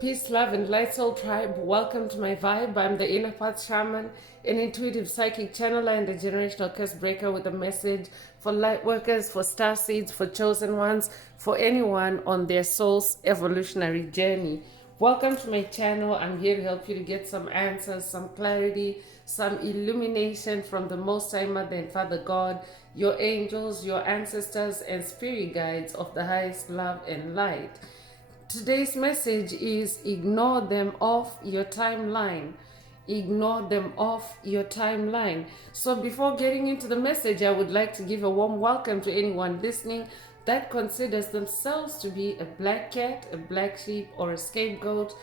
Peace, love, and light soul tribe. Welcome to my vibe. I'm the inner path shaman, an intuitive psychic channeler, and a generational curse breaker with a message for light workers, for star seeds, for chosen ones, for anyone on their soul's evolutionary journey. Welcome to my channel. I'm here to help you to get some answers, some clarity, some illumination from the Most High Mother and Father God, your angels, your ancestors, and spirit guides of the highest love and light. Today's message is ignore them off your timeline. Ignore them off your timeline. So before getting into the message, I would like to give a warm welcome to anyone listening that considers themselves to be a black cat, a black sheep, or a scapegoat.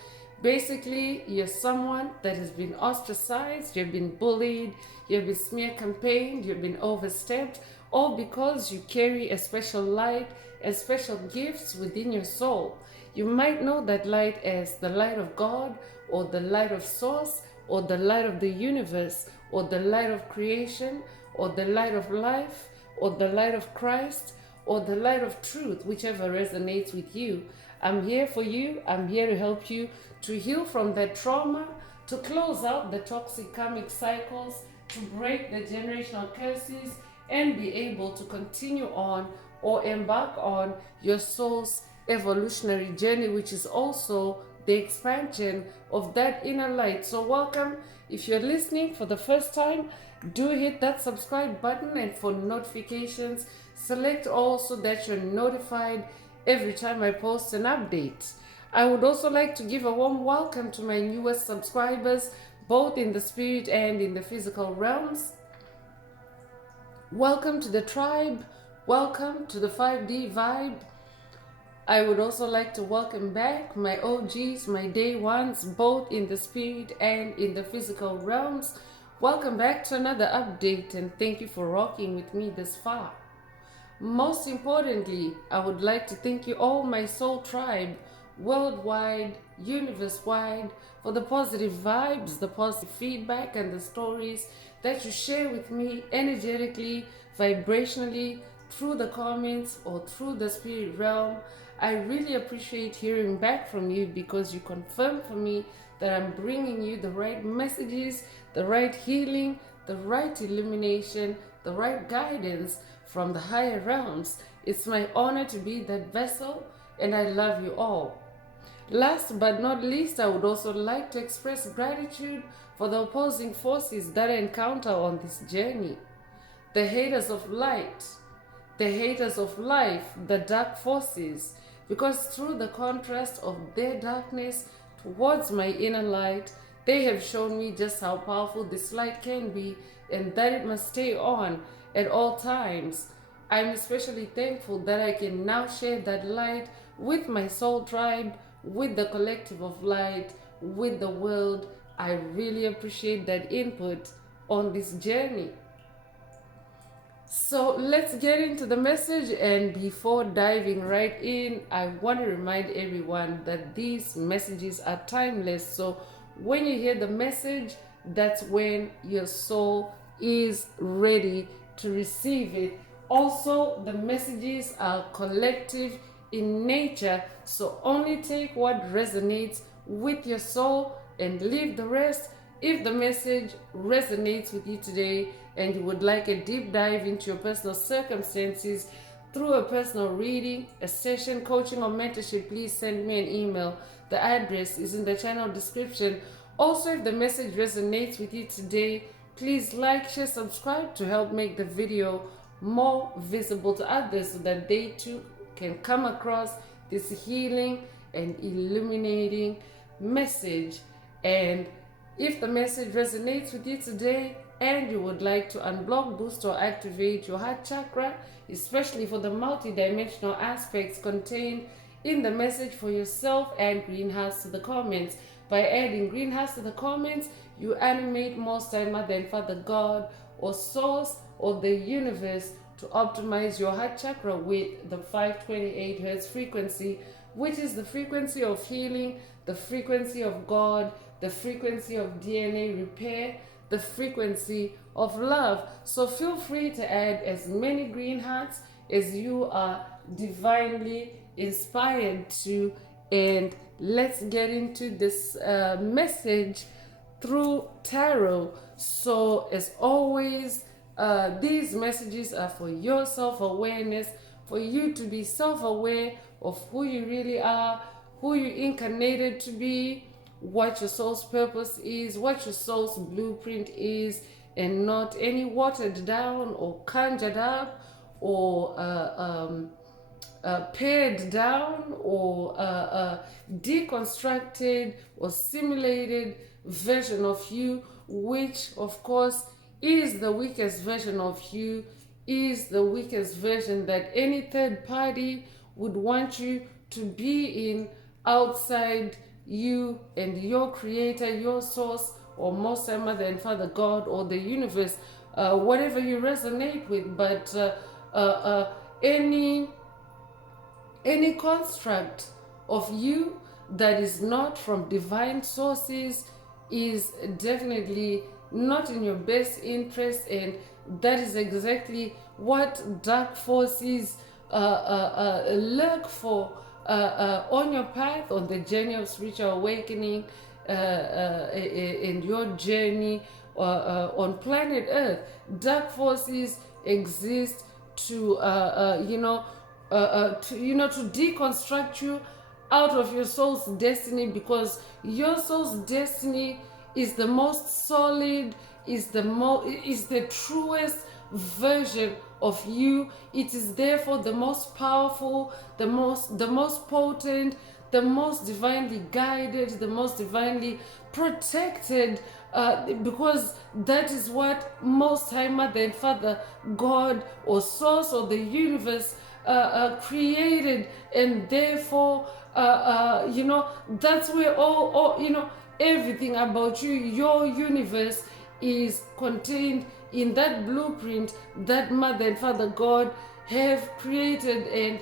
Basically, you're someone that has been ostracized, you've been bullied, you've been smear campaigned, you've been overstepped, all because you carry a special light and special gifts within your soul. You might know that light as the light of God, or the light of source, or the light of the universe, or the light of creation, or the light of life, or the light of Christ, or the light of truth, whichever resonates with you. I'm here for you. I'm here to help you to heal from that trauma, to close out the toxic karmic cycles, to break the generational curses, and be able to continue on or embark on your soul's evolutionary journey, which is also the expansion of that inner light. So welcome. If you're listening for the first time, do hit that subscribe button, and for notifications, select all so that you're notified every time I post an update. I would also like to give a warm welcome to my newest subscribers, both in the spirit and in the physical realms. Welcome to the tribe. Welcome to the 5D vibe. I would also like to welcome back my OGs, my day ones, both in the spirit and in the physical realms. Welcome back to another update, and thank you for rocking with me this far. Most importantly, I would like to thank you all, my soul tribe, worldwide, universe-wide, for the positive vibes, the positive feedback, and the stories that you share with me energetically, vibrationally, through the comments or through the spirit realm. I really appreciate hearing back from you, because you confirm for me that I'm bringing you the right messages, the right healing, the right illumination, the right guidance from the higher realms. It's my honor to be that vessel, and I love you all. Last but not least, I would also like to express gratitude for the opposing forces that I encounter on this journey. The haters of light, the haters of life, the dark forces, because through the contrast of their darkness towards my inner light, they have shown me just how powerful this light can be, and that it must stay on at all times. I'm especially thankful that I can now share that light with my soul tribe, with the collective of light, with the world. I really appreciate that input on this journey. So let's get into the message, and before diving right in, I want to remind everyone that these messages are timeless. So when you hear the message, that's when your soul is ready to receive it. Also, the messages are collective in nature, so only take what resonates with your soul and leave the rest. If the message resonates with you today and you would like a deep dive into your personal circumstances through a personal reading, a session, coaching, or mentorship, please send me an email. The address is in the channel description. Also, if the message resonates with you today, please like, share, subscribe to help make the video more visible to others, so that they too can come across this healing and illuminating message. And if the message resonates with you today and you would like to unblock, boost, or activate your heart chakra, especially for the multidimensional aspects contained in the message for yourself, add greenhouse to the comments. By adding greenhouse to the comments, you animate Most High Mother and Father God, or source, or the universe, to optimize your heart chakra with the 528 Hz frequency, which is the frequency of healing, the frequency of God, the frequency of DNA repair, the frequency of love. So feel free to add as many green hearts as you are divinely inspired to And let's get into this message through tarot. So as always, these messages are for your self-awareness, for you to be self-aware of who you really are, who you incarnated to be, what your soul's purpose is, what your soul's blueprint is, and not any watered down or conjured up or pared down or deconstructed or simulated version of you, which of course is the weakest version of you, is the weakest version that any third party would want you to be in outside you and your creator, your source, or most time mother and father God or the universe, whatever you resonate with. But any construct of you that is not from divine sources is definitely not in your best interest, and that is exactly what dark forces lurk for on your path, on the journey of spiritual awakening, and your journey on planet Earth. Dark forces exist to to deconstruct you out of your soul's destiny, because your soul's destiny is the most solid, is the truest version of you. It is therefore the most powerful, the most potent, the most divinely guided, the most divinely protected, because that is what Most High Mother and Father God or Source or the universe created, and therefore that's where all everything about you, your universe, is contained in that blueprint that Mother and Father God have created and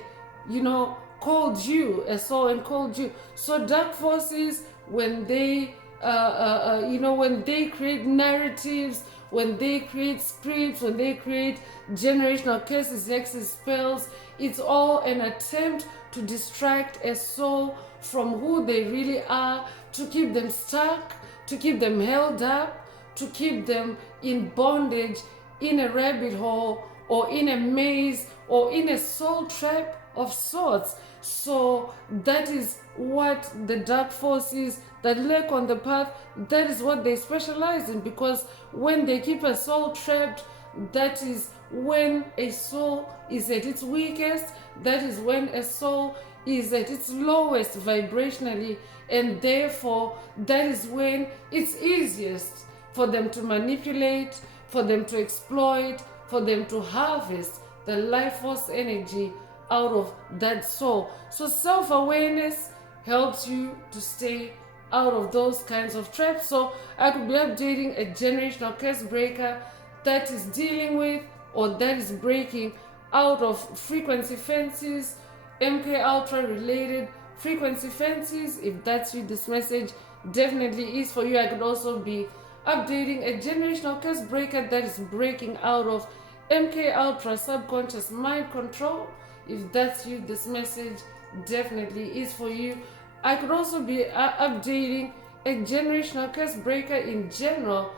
called you a soul and called you. So dark forces, when they when they create narratives, when they create scripts, when they create generational curses, hexes, spells, it's all an attempt to distract a soul from who they really are, to keep them stuck, to keep them held up, to keep them in bondage, in a rabbit hole, or in a maze, or in a soul trap of sorts. So that is what the dark forces that lurk on the path, that is what they specialize in, because when they keep a soul trapped, that is when a soul is at its weakest, that is when a soul is at its lowest vibrationally, and therefore that is when it's easiest for them to manipulate, for them to exploit, for them to harvest the life force energy out of that soul. So self-awareness helps you to stay out of those kinds of traps. So I could be updating a generational curse breaker that is dealing with or that is breaking out of frequency fences, MK Ultra related frequency fences. If that's you, this message definitely is for you. I could also be updating a generational curse breaker that is breaking out of MK Ultra subconscious mind control. If that's you, this message definitely is for you. I could also be updating a generational curse breaker in general.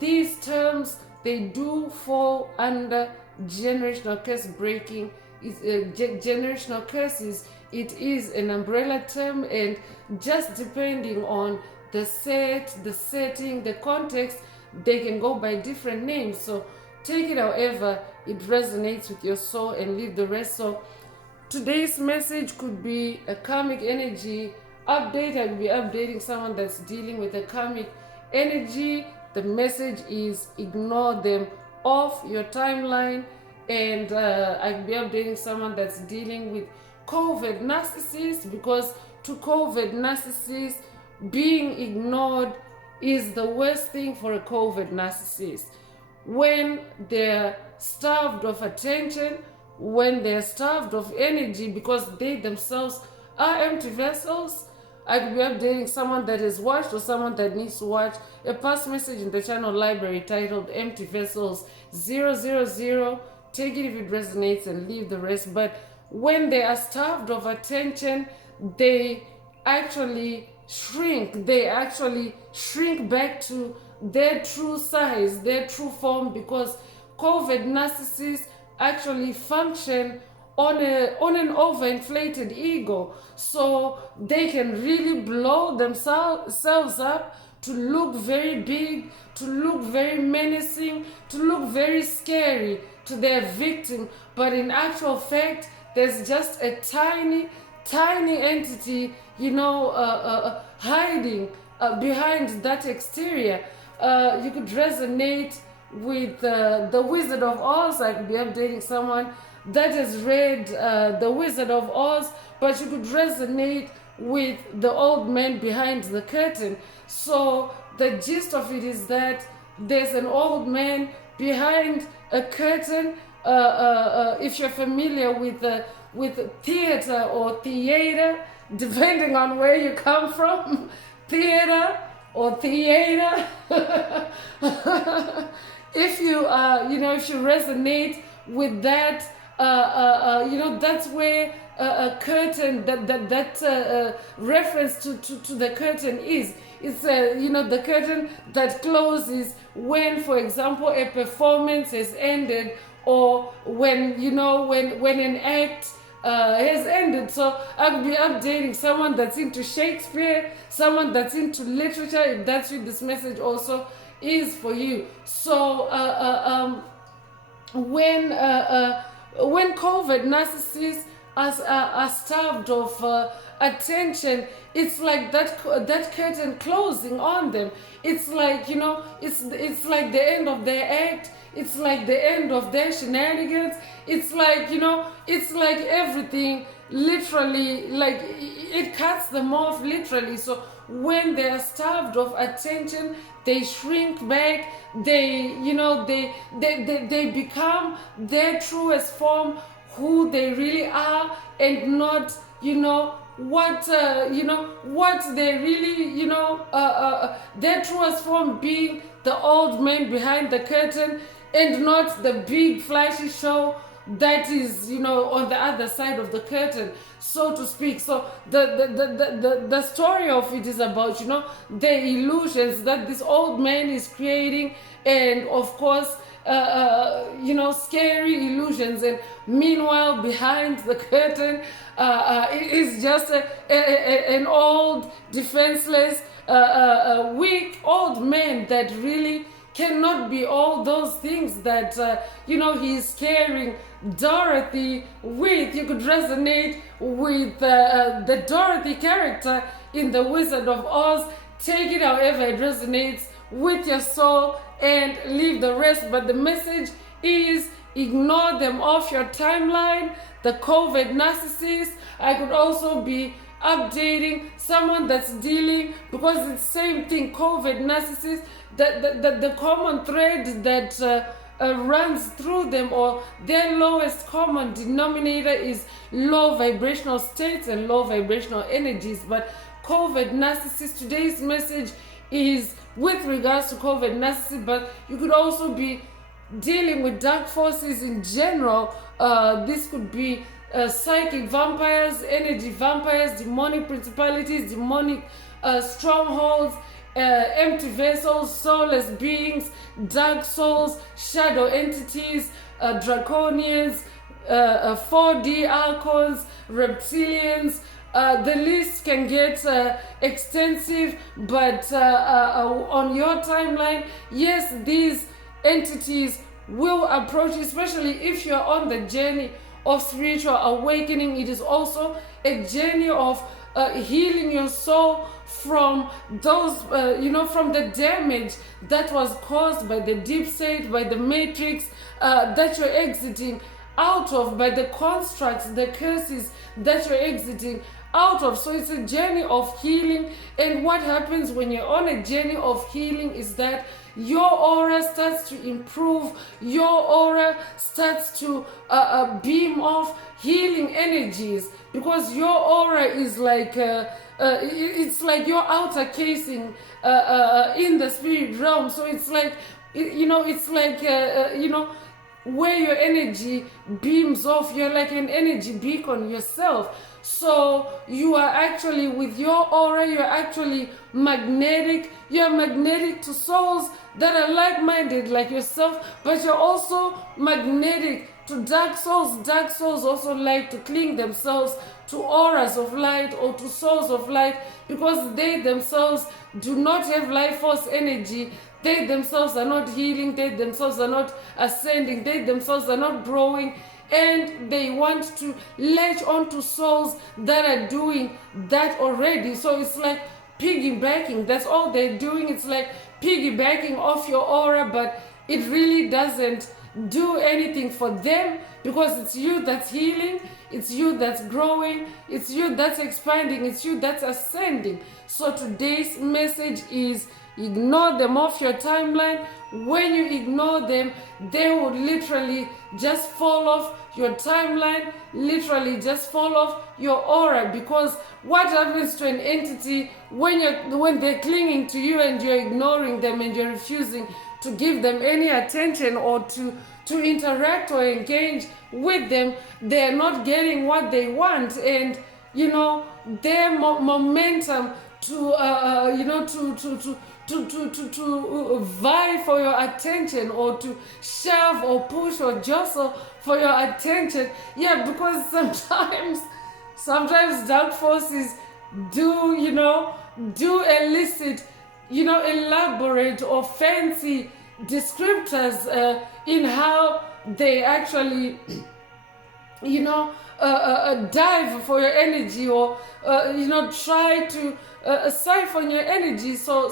These terms, they do fall under generational curse breaking. Generational curses, it is an umbrella term, and just depending on the setting, the context, they can go by different names. So take it however it resonates with your soul and leave the rest. So today's message could be a karmic energy update. I will be updating someone that's dealing with a karmic energy. The message is ignore them off your timeline. And I'll be updating someone that's dealing with COVID narcissists, because to COVID narcissists, being ignored is the worst thing for a COVID narcissist. When they're starved of attention, when they're starved of energy because they themselves are empty vessels. I could be updating someone that has watched or someone that needs to watch a past message in the channel library titled Empty Vessels 000. Take it if it resonates and leave the rest. But when they are starved of attention, they actually shrink. They actually shrink back to their true size, their true form, because COVID narcissists actually function on an overinflated ego. So they can really blow themselves up to look very big, to look very menacing, to look very scary to their victim. But in actual fact, there's just a tiny entity, hiding behind that exterior. You could resonate with the Wizard of Oz. I could be updating someone that has read the Wizard of Oz, but you could resonate with the old man behind the curtain. So the gist of it is that there's an old man behind a curtain. If you're familiar with theater or theater, depending on where you come from, theater or theater. If you if you resonate with that, that's where a curtain, that reference to the curtain is. It's the curtain that closes when, for example, a performance has ended, or when an act has ended. So I'll be updating someone that's into Shakespeare, someone that's into literature, if that's what this message also is for you. So when COVID narcissists are starved of attention, it's like that curtain closing on them. It's like it's like the end of their act. It's like the end of their shenanigans. It's like it's like everything literally, like it cuts them off literally. So when they are starved of attention, they shrink back. They they become their truest form, who they really are, and not what they really their truest form being the old man behind the curtain, and not the big flashy show that is on the other side of the curtain, so to speak. So the story of it is about the illusions that this old man is creating, and of course scary illusions. And meanwhile, behind the curtain it is just an old, defenseless, weak old man that really cannot be all those things that he's scaring Dorothy with. You could resonate with the Dorothy character in The Wizard of Oz. Take it however it resonates with your soul and leave the rest. But the message is, ignore them off your timeline. The COVID narcissist. I could also be updating someone that's dealing, because it's the same thing, COVID narcissist. The common thread that runs through them, or their lowest common denominator, is low vibrational states and low vibrational energies. But COVID narcissist, today's message is with regards to COVID narcissist, but you could also be dealing with dark forces in general. This could be psychic vampires, energy vampires, demonic principalities, demonic strongholds, empty vessels, soulless beings, dark souls, shadow entities, draconians, 4D archons, reptilians. The list can get extensive, but on your timeline, yes, these entities will approach, especially if you're on the journey of spiritual awakening. It is also a journey of healing your soul from those, from the damage that was caused by the deep state, by the matrix that you're exiting out of, by the constructs, the curses that you're exiting out of. So it's a journey of healing. And what happens when you're on a journey of healing is that your aura starts to improve. Your aura starts to beam off healing energies, because your aura is like it's like your outer casing in the spirit realm. So it's like it's like where your energy beams off. You're like an energy beacon yourself. So you are actually, with your aura, you're actually magnetic. You're magnetic to souls that are like-minded like yourself, but you're also magnetic to dark souls. Dark souls also like to cling themselves to auras of light or to souls of light, because they themselves do not have life force energy. They themselves are not healing. They themselves are not ascending. They themselves are not growing. And they want to latch on to souls that are doing that already. So it's like piggybacking. That's all they're doing. It's like piggybacking off your aura, but it really doesn't do anything for them, because it's you that's healing, it's you that's growing, it's you that's expanding, it's you that's ascending. So today's message is, ignore them off your timeline. When you ignore them, they will literally just fall off your timeline, literally just fall off your aura. Because what happens to an entity when they're clinging to you and you're ignoring them and you're refusing to give them any attention or to interact or engage with them? They're not getting what they want, and their momentum to vie for your attention, or to shove or push or jostle for your attention. Yeah, because sometimes dark forces do elicit elaborate or fancy descriptors in how they actually dive for your energy, or try to siphon your energy. So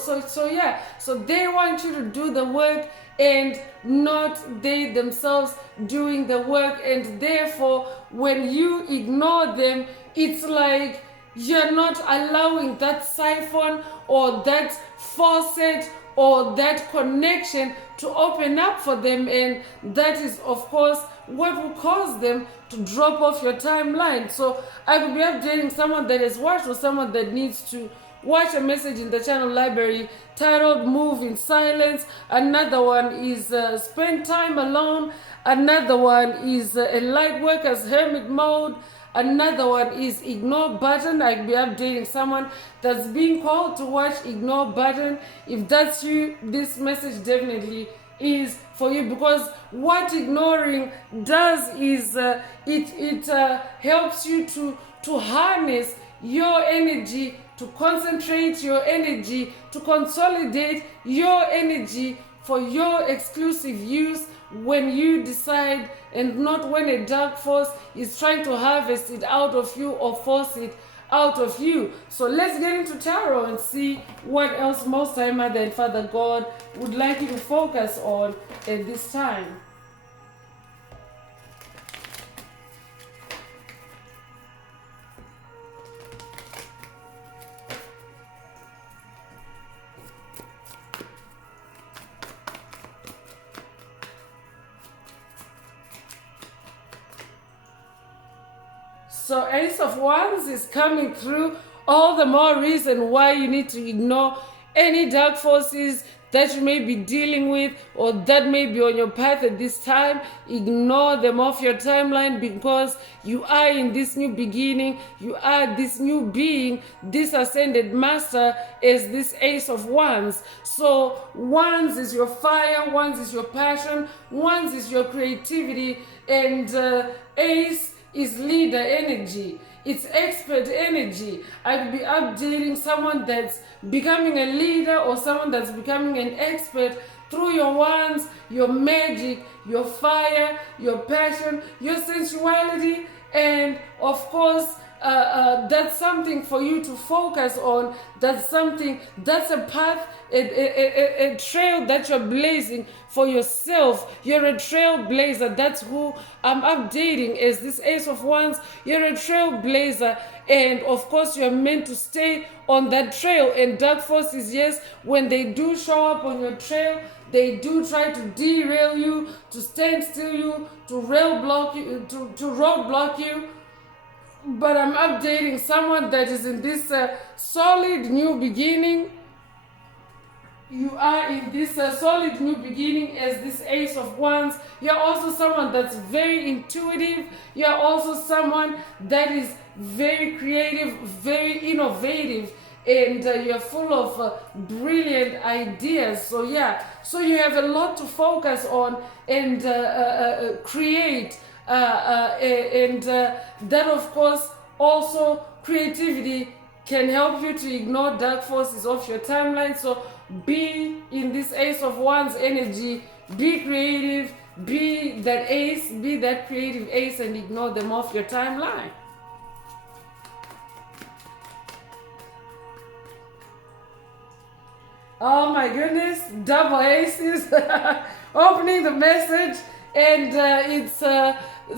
they want you to do the work and not they themselves doing the work. And therefore, when you ignore them, it's like you're not allowing that siphon or that faucet or that connection to open up for them, and that is of course what will cause them to drop off your timeline. So I could be updating someone that has watched, or someone that needs to watch a message in the channel library titled Move in Silence. Another one is Spend Time Alone. Another one is a Light Worker's Hermit Mode. Another one is Ignore Button. I'll be updating someone that's being called to watch Ignore Button. If that's you, this message definitely is for you, because what ignoring does is it helps you to harness your energy, to concentrate your energy, to consolidate your energy for your exclusive use when you decide, and not when a dark force is trying to harvest it out of you or force it out of you. So let's get into tarot and see what else Most High Mother and Father God would like you to focus on at this time. So Ace of Wands is coming through. All the more reason why you need to ignore any dark forces that you may be dealing with, or that may be on your path at this time. Ignore them off your timeline, because you are in this new beginning. You are this new being, this ascended master, as this Ace of Wands. So Wands is your fire, Wands is your passion, Wands is your creativity, and Ace is leader energy. It's expert energy. I could be updating someone that's becoming a leader, or someone that's becoming an expert through your wands, your magic, your fire, your passion, your sensuality, and of course that's something for you to focus on. That's a path, a trail that you're blazing for yourself. You're a trailblazer. That's who I'm updating as this Ace of Wands. You're a trailblazer, and of course you're meant to stay on that trail. And dark forces, yes, when they do show up on your trail, they do try to derail you, to stand still you, to roadblock you. But I'm updating someone that is in this solid new beginning. you are in this solid new beginning as this Ace of Wands. You're also someone that's very intuitive. You're also someone that is very creative, very innovative, and you're full of brilliant ideas. So yeah, so you have a lot to focus on and create, and that of course also creativity can help you to ignore dark forces of your timeline. So be in this Ace of Wands energy, be creative, be that ace, be that creative ace, and ignore them off your timeline. Oh my goodness, double aces. Opening the message, and it's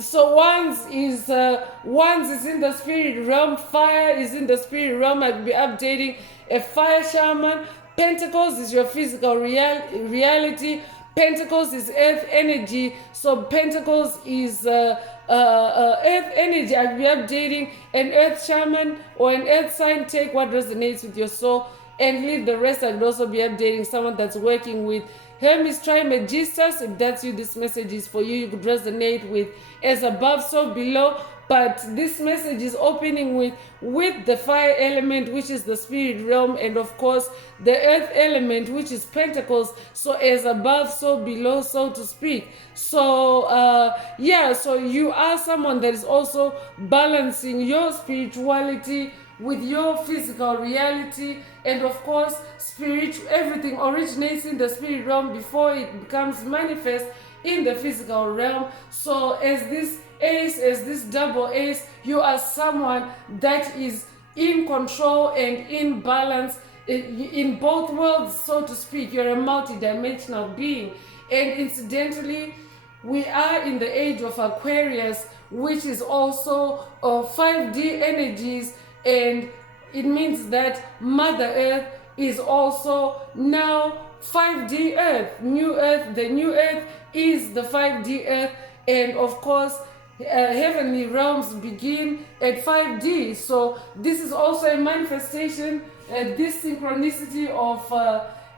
so wands is in the spirit realm, fire is in the spirit realm. I'll be updating a fire shaman. Pentacles is your physical reality. Pentacles is earth energy. So Pentacles is earth energy. I'll be updating an earth shaman or an earth sign. Take what resonates with your soul and leave the rest. I could also be updating someone that's working with Hermes Trismegistus. If that's you, this message is for you. You could resonate with as above, so below. But this message is opening with the fire element, which is the spirit realm, and of course the earth element, which is Pentacles. So as above, so below, so to speak. So yeah, so you are someone that is also balancing your spirituality with your physical reality, and of course everything originates in the spirit realm before it becomes manifest in the physical realm. So as this ace, as this double ace, you are someone that is in control and in balance in both worlds, so to speak. You're a multi-dimensional being. And incidentally, we are in the age of Aquarius, which is also 5D energies, and it means that Mother Earth is also now 5D Earth. New Earth, the new Earth is the 5D Earth, and of course heavenly realms begin at 5D. So this is also a manifestation, this synchronicity of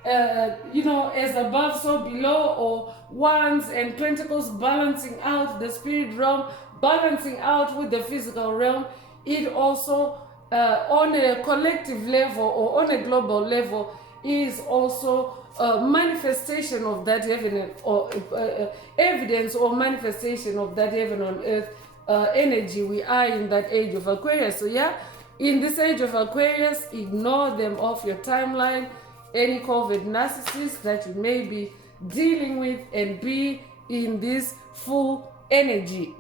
as above, so below, or wands and pentacles balancing out the spirit realm, balancing out with the physical realm. It also on a collective level or on a global level is also a manifestation of that heaven, or evidence or manifestation of that heaven on earth energy. We are in that age of Aquarius. So yeah, in this age of Aquarius, ignore them off your timeline, any COVID narcissist that you may be dealing with, and be in this full energy.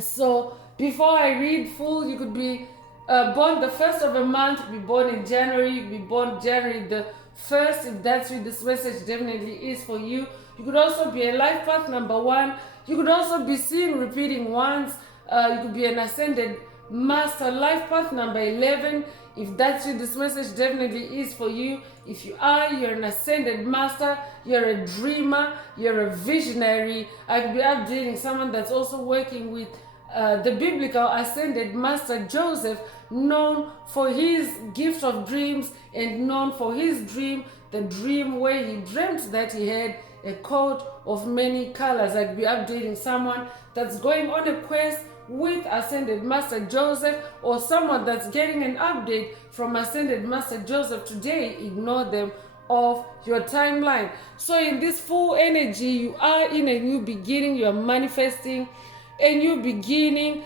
So before I read full, you could be born the first of a month, be born in January, be born January the 1st. If that's you, this message definitely is for you. You could also be a life path number 1. You could also be seen repeating once. You could be an ascended master, life path number 11. If that's you, this message definitely is for you. If you are, you're an ascended master, you're a dreamer, you're a visionary. I could be updating someone that's also working with the biblical ascended master Joseph, known for his gift of dreams and known for his dream, the dream where he dreamt that he had a coat of many colors. I'd be updating someone that's going on a quest with ascended master Joseph, or someone that's getting an update from ascended master Joseph today. Ignore them of your timeline. So in this full energy, you are in a new beginning. You are manifesting a new beginning.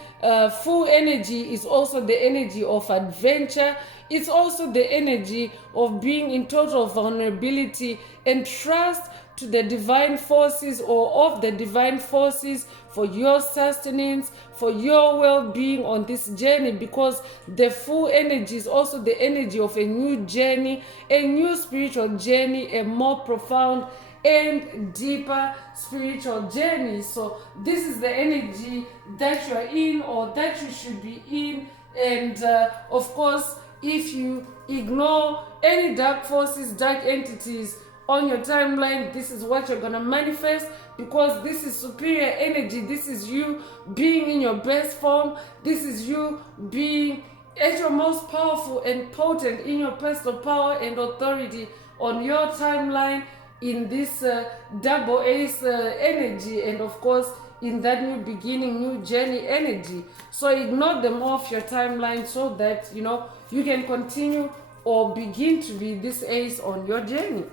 Full energy is also the energy of adventure. It's also the energy of being in total vulnerability and trust to the divine forces, or of the divine forces, for your sustenance, for your well-being on this journey, because the full energy is also the energy of a new journey, a new spiritual journey, a more profound and deeper spiritual journey. So this is the energy that you are in, or that you should be in. And of course, if you ignore any dark forces, dark entities on your timeline, this is what you're going to manifest, because this is superior energy. This is you being in your best form. This is you being at your most powerful and potent in your personal power and authority on your timeline in this double ace energy, and of course in that new beginning, new journey energy. So ignore them off your timeline so that you can continue or begin to be this ace on your journey.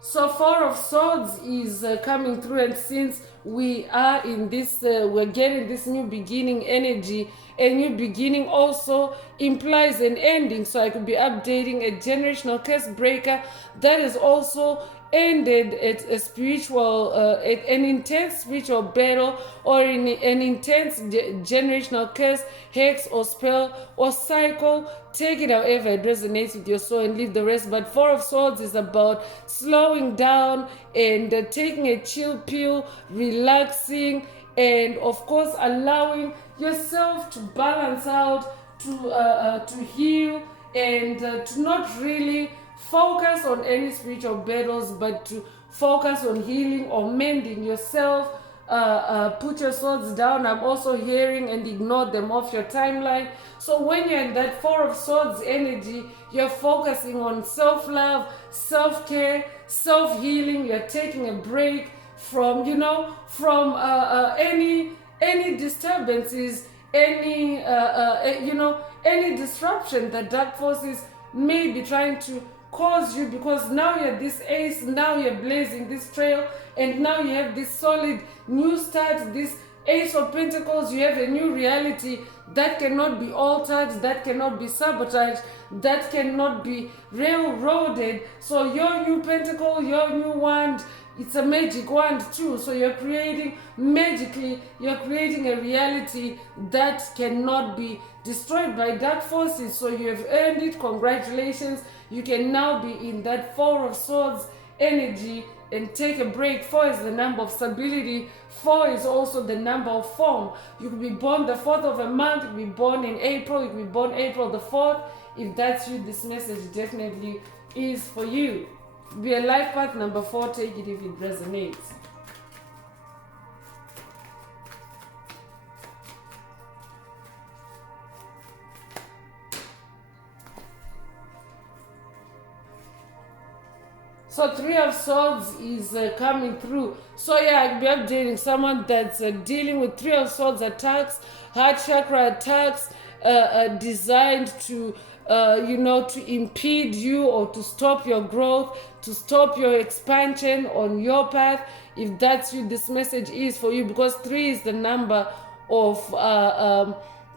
So Four of Swords is coming through, and since we are in this, we're getting this new beginning energy. A new beginning also implies an ending. So I could be updating a generational curse breaker that is also ended at a spiritual, an intense spiritual battle, or in an intense generational curse, hex, or spell, or cycle. Take it however it resonates with your soul and leave the rest. But Four of Swords is about slowing down and taking a chill pill, relaxing, and of course allowing yourself to balance out, to heal, and to not really focus on any spiritual battles, but to focus on healing or mending yourself. Put your swords down. I'm also hearing, and ignore them off your timeline. So when you're in that Four of Swords energy, you're focusing on self-love, self-care, self-healing. You're taking a break from any disturbances, any any disruption that dark forces may be trying to cause you, because now you're this ace, now you're blazing this trail, and now you have this solid new start, this Ace of Pentacles. You have a new reality that cannot be altered, that cannot be sabotaged, that cannot be railroaded. So your new pentacle, your new wand, it's a magic wand too. So you're creating magically, you're creating a reality that cannot be destroyed by dark forces. So you have earned it. Congratulations. You can now be in that Four of Swords energy and take a break. 4 is the number of stability. 4 is also the number of form. You could be born the 4th of a month, you could be born in April, you could be born April the 4th. If that's you, this message definitely is for you. Be a life path number 4, take it if it resonates. So 3 of Swords is coming through. So yeah, I'll be updating someone that's dealing with 3 of Swords attacks, heart chakra attacks, designed to to impede you or to stop your growth, to stop your expansion on your path. If that's you, this message is for you, because 3 is the number of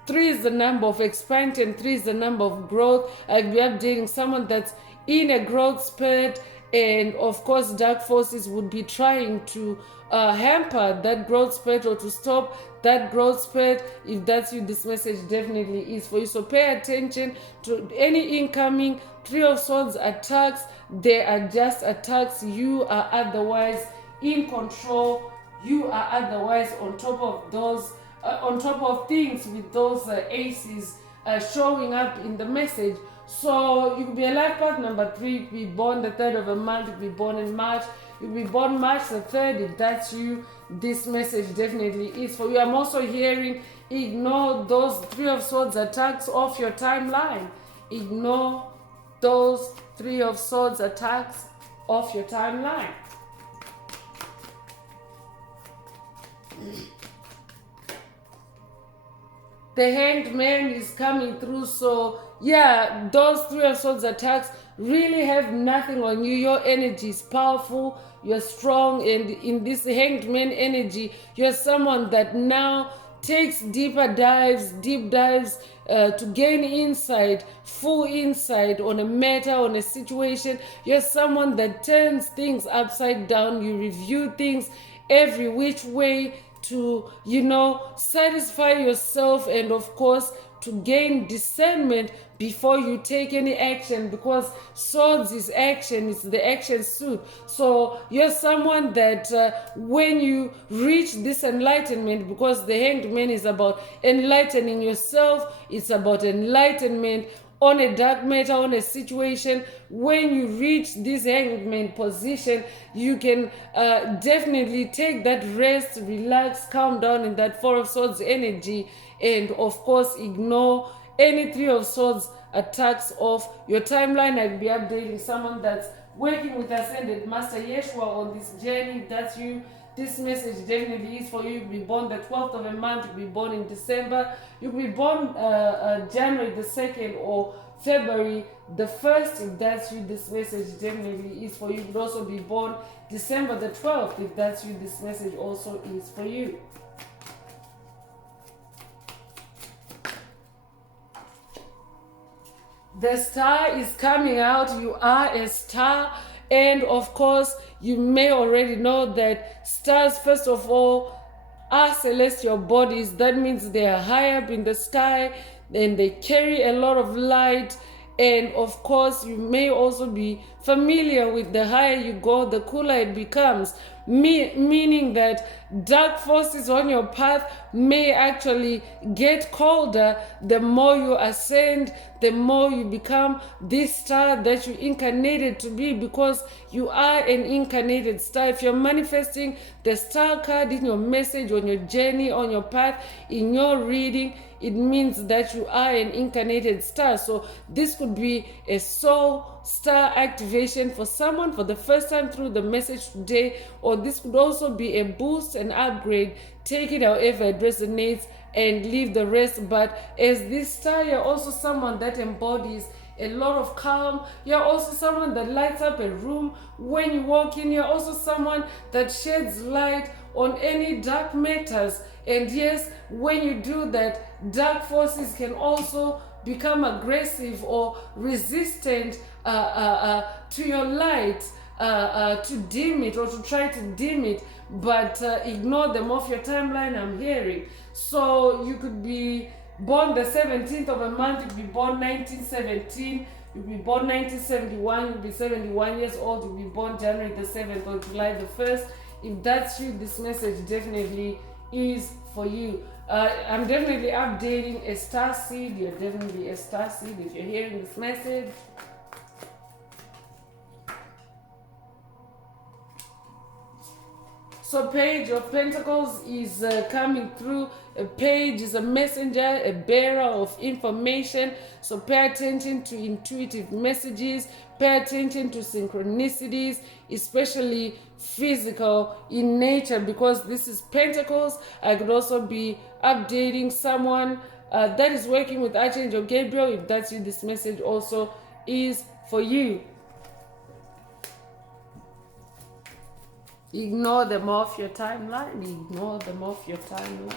3 is the number of expansion, 3 is the number of growth. I'll be updating someone that's in a growth spurt, and of course dark forces would be trying to hamper that growth spurt or to stop that growth spurt. If that's you, this message definitely is for you. So pay attention to any incoming 3 of Swords attacks. They are just attacks. You are otherwise in control. You are otherwise on top of those on top of things with those aces showing up in the message. So you could be a life path number 3, you could be born the 3rd of a month, you could be born in March, you could be born March the 3rd. If that's you, this message definitely is for you. I'm also hearing, ignore those 3 of Swords attacks off your timeline. Ignore those 3 of Swords attacks off your timeline. The Hanged Man is coming through. So yeah, those 3 of Swords attacks really have nothing on you. Your energy is powerful, you're strong, and in this Hanged Man energy, you're someone that now takes deep dives to gain insight, full insight on a matter, on a situation. You're someone that turns things upside down. You review things every which way to satisfy yourself, and of course to gain discernment before you take any action, because swords is action, it's the action suit. So you're someone that when you reach this enlightenment, because the Hanged Man is about enlightening yourself, it's about enlightenment on a dark matter, on a situation. When you reach this Hanged Man position, you can definitely take that rest, relax, calm down in that 4 of Swords energy, and of course ignore any 3 of Swords attacks of your timeline. I'll be updating someone that's working with Ascended Master Yeshua on this journey. If that's you, this message definitely is for you. You could be born the 12th of a month, you could be born in December, you could be born January the 2nd or February the 1st. If that's you, this message definitely is for you. You could also be born December the 12th. If that's you, this message also is for you. The star is coming out. You are a star. And of course, you may already know that stars, first of all, are celestial bodies. That means they are high up in the sky and they carry a lot of light. And of course, you may also be familiar with the higher you go, the cooler it becomes. Meaning that dark forces on your path may actually get colder the more you ascend, the more you become this star that you incarnated to be, because you are an incarnated star. If you're manifesting the star card in your message, on your journey, on your path, in your reading, it means that you are an incarnated star. So this could be a soul star activation for someone for the first time through the message today, or this could also be a boost, an upgrade. Take it however it resonates and leave the rest. But as this star, you're also someone that embodies a lot of calm. You're also someone that lights up a room when you walk in. You're also someone that sheds light on any dark matters. And yes, when you do that, dark forces can also become aggressive or resistant to your light, to dim it or to try to dim it, but ignore them off your timeline, I'm hearing. So you could be born the 17th of a month, you could be born 1917, you could be born 1971, you could be 71 years old, you could be born January the 7th or July the 1st. If that's you, this message definitely is for you. I'm definitely updating a star seed. You're definitely a star seed if you're hearing this message. So Page of Pentacles is coming through. A page is a messenger, a bearer of information. So pay attention to intuitive messages. Pay attention to synchronicities, especially physical in nature, because this is Pentacles. I could also be updating someone that is working with Archangel Gabriel. If that's you, this message also is for you. Ignore them off your timeline. Ignore them off your timeline.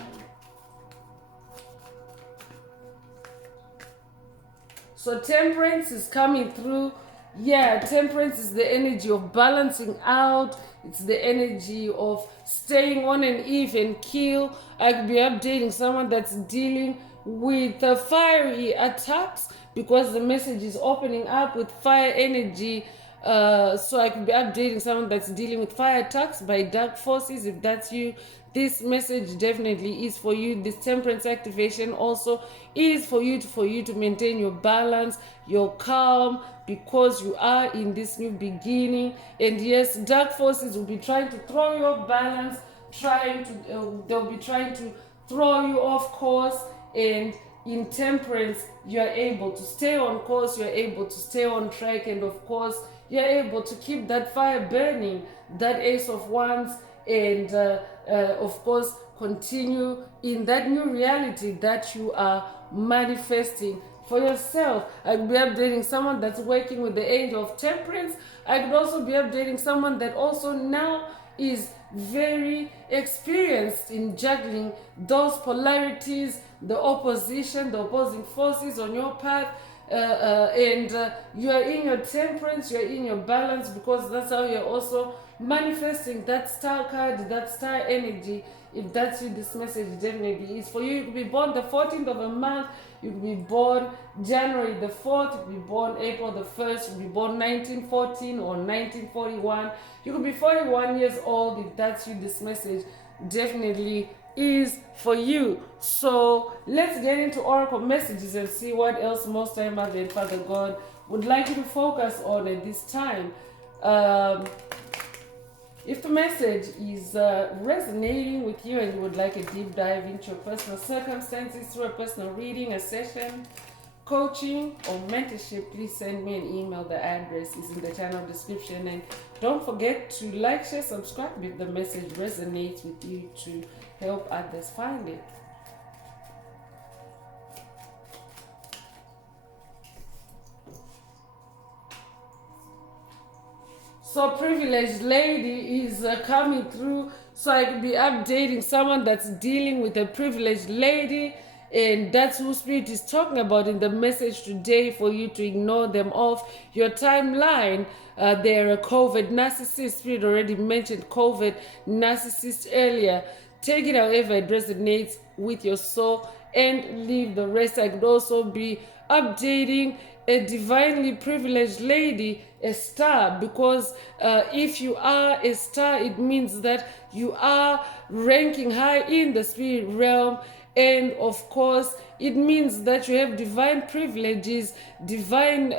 So Temperance is coming through. Yeah, Temperance is the energy of balancing out. It's the energy of staying on an even keel. I could be updating someone that's dealing with fiery attacks, because the message is opening up with fire energy. So I could be updating someone that's dealing with fire attacks by dark forces. If that's you, this message definitely is for you. This Temperance activation also is for you to maintain your balance, your calm, because you are in this new beginning. And yes, dark forces will be trying to throw you off balance, they'll be trying to throw you off course. And in Temperance, you're able to stay on course, you're able to stay on track, and of course, you're able to keep that fire burning, that Ace of Wands, and of course, continue in that new reality that you are manifesting for yourself. I could be updating someone that's working with the Angel of Temperance. I could also be updating someone that also now is very experienced in juggling those polarities, the opposition, the opposing forces on your path. And you are in your temperance, you're in your balance, because that's how you're also manifesting that star card, that star energy. If that's you, this message definitely is for you. You could be born the 14th of a month, you could be born January the 4th, you could be born April the 1st, you could be born 1914 or 1941. You could be 41 years old. If that's you, this message definitely is for you. So let's get into oracle messages and see what else Most High Mother and Father God would like you to focus on at this time. If the message is resonating with you and you would like a deep dive into your personal circumstances through a personal reading, a session, coaching or mentorship, please send me an email. The address is in the channel description. And don't forget to like, share, subscribe if the message resonates with you to help others find it. So privileged lady is coming through, so I could be updating someone that's dealing with a privileged lady, and that's who Spirit is talking about in the message today, for you to ignore them off your timeline. They're a COVID narcissist. Spirit already mentioned COVID narcissist earlier. Take it however it resonates with your soul and leave the rest. I could also be updating a divinely privileged lady, a star, because if you are a star, it means that you are ranking high in the spirit realm. And of course, it means that you have divine privileges, divine,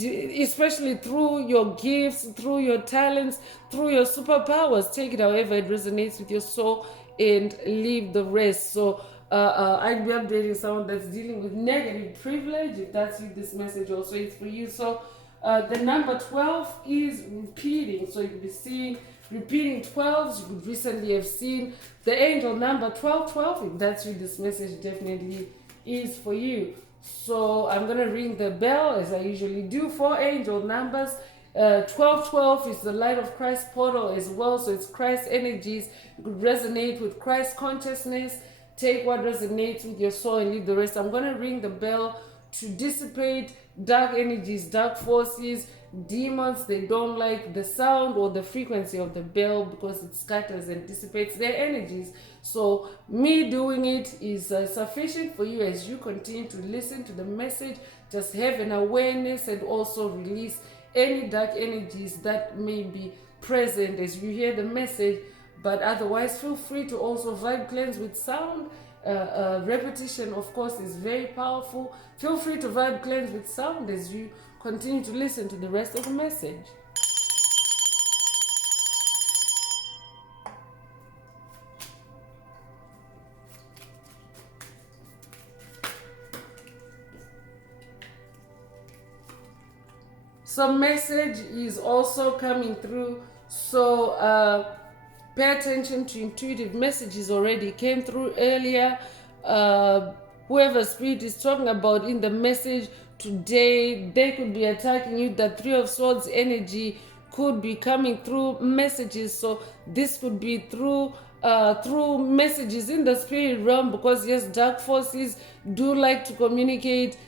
especially through your gifts, through your talents, through your superpowers. Take it however it resonates with your soul and leave the rest. So I'd be updating someone that's dealing with negative privilege. If that's you, this message also is for you. So the number 12 is repeating. So you could be seeing repeating 12s. You could recently have seen the angel number 1212. If that's you, this message definitely is for you. So I'm going to ring the bell as I usually do for angel numbers. 1212 is the light of Christ portal as well. So it's Christ energies. You could resonate with Christ consciousness. Take what resonates with your soul and leave the rest. I'm going to ring the bell to dissipate dark energies, dark forces, demons. They don't like the sound or the frequency of the bell because it scatters and dissipates their energies. So me doing it is sufficient for you as you continue to listen to the message. Just have an awareness and also release any dark energies that may be present as you hear the message. But otherwise, feel free to also vibe cleanse with sound. Repetition, of course, is very powerful. Feel free to vibe cleanse with sound as you continue to listen to the rest of the message. Some message is also coming through. So pay attention to intuitive messages already came through earlier. Whoever Spirit is talking about in the message today, they could be attacking you. The Three of Swords energy could be coming through messages. So this could be through messages in the spirit realm, because yes, dark forces do like to communicate